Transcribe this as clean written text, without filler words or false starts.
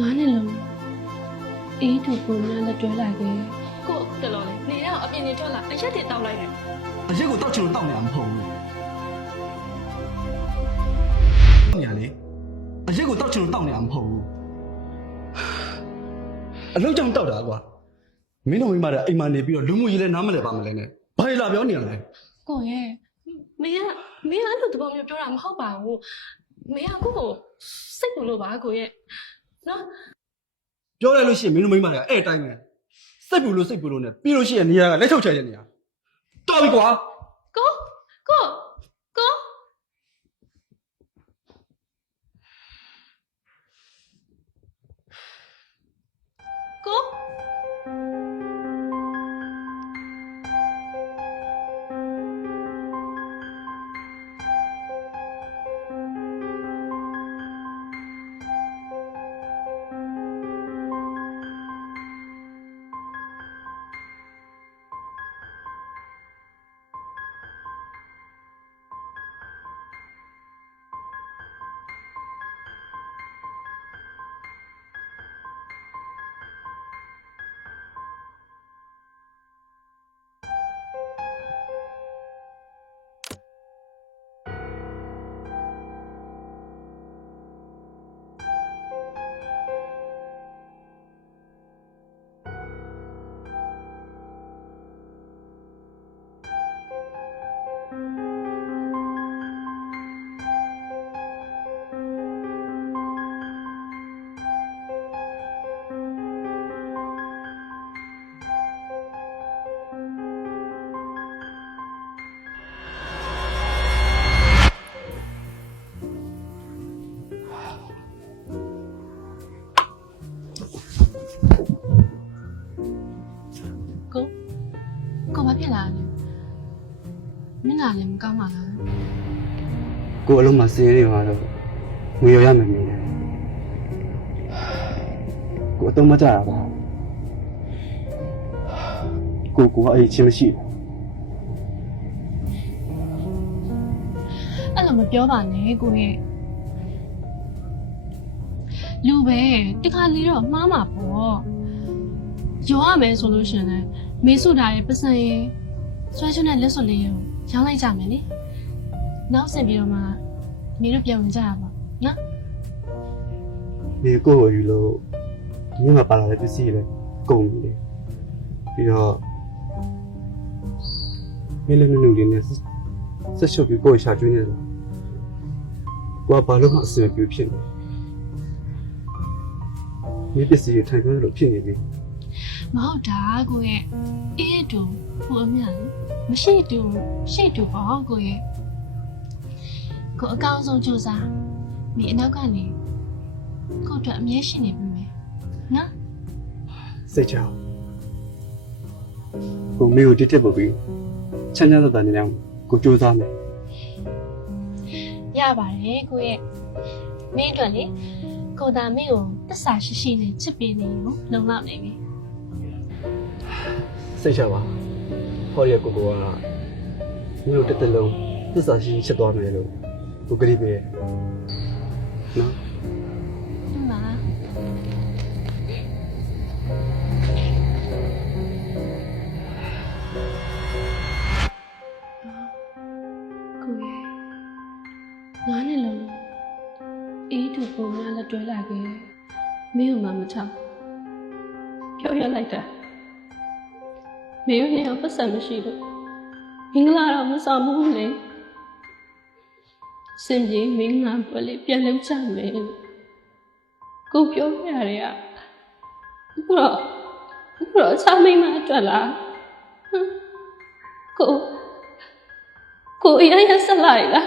ငါနဲ့လုံးအေးတူပုံများလက်တွဲလိုက်ခဲ့ကိုတလော်လေနေတော့အပြင်နေထွက်လာအရက်တွေတောက်လိုက်တယ်အရက်ကိုတောက်ချင်လို့တောက်နေမှာမဟုတ်ဘူးညာလေအရက်ကိုတောက်ချင်လို့တောက်နေမှာမဟုတ်ဘူးအလုပ်ကြောင့်တောက်တာကွာမင်းတို့မိမတဲ့အိမ်မှာနေပြီးတော့လူမှုရေးလဲနားမလဲပါမလဲနဲ့ဘာလဲလာပြောနေရလဲကိုရဲ့မင်းအဲ့လိုတဘောမျိုးပြောတာမဟုတ်ပါဘူးမင်းကကိုစိတ်ပူလို့ပါကိုရဲ့နော်ပြောလိုက်လို့ရှိရင်မင်းတို့မိမတဲ့အဲ့အတိုင်းပဲစိတ်ပူလို့နဲ့ပြီးလို့ရှိရင်နေရာကလက်ချုပ်ချတဲ့နေရာတော်ပြီကွာကိုဘာဖြစ်လာလဲမင်းလာလည်းမကောင်းပါလားကိုအလုံးမှာစင်းရနေမှာတော့ငွေရရမယ်မင်းကိုအတော့မကြတာပါကိုအဲ့ချင်းမရှိဘူးအဲ့လိုမပြောပါနဲ့ကိုရဲ့လူပဲတခါလေတော့မှားမှာပေါ့ရောရမယ်ဆိုလို့ရှင်လည်းမေစုတာရဲ့ပစံရဲ့ဆွဲချွန်းတဲ့လက်စွပ်လေးကိုရောင်းလိုက်ကြမယ်လေနောက်ဆက်ပြီးတော့မှမင်းတို့ပြန်ဝင်ကြရပါနော်ဒီကိုယူလို့မြင်မှာပါလာတဲ့ပစ္စည်းတွေကုန်ပြီလေပြီးတော့မင်းလည်းနုလေးနဲ့ဆက်ရှုပ်ပြီးကိုရှာကျွေးနေတယ်ကိုကဘာလို့မှအဆင်မပြေဖြစ်နေဒီပစ္စည်းထိုင်ခွင့်လို့ဖြစ်နေပြီမဟုတ်တာကိုရဲ့အေးတူဟိုအမြတ်မရှိတူရှိတူပေါ့ကိုရဲ့ကိုအကောင်းဆုံးကြိုးစားဒီအနောက်ကနေကိုအတွက်အမြဲရှိနေပြီမယ်နော်စိတ်ချကိုမေကိုတစ်ပို့ပြီးချမ်းသာတဲ့နေရာကိုကြိုးစားမယ်ရပါတယ်ကိုရဲ့မင်းအတွက်လေကိုသာမင်းကိုတစ္ဆာရှိနဲ့ချစ်ပေးနေလို့လုံလောက်နေပြီစိတ်ချပါဟောရကိုကမျိုးတက်လုံးသစ္စာရှိချက်သွားမယ်လို့ကိုကလေးပဲနော်မာကိုရဲ့ငါနဲ့လုံးအေးတူပုံများလက်တွဲလာခဲ့မင်းကမှမချပြောရလိုက်တာမင်းနဲ့ပတ်စံမရှိလို့မင်္ဂလာတော့မဆောင်ဘူးလေစင်ကြီးမင်္ဂလာပွဲလေးပြန်လုပ်ကြမယ်ကိုပြောပြရတယ်အခုတော့အချမိမအတွက်လားကိုအရင်ဆက်လာရလား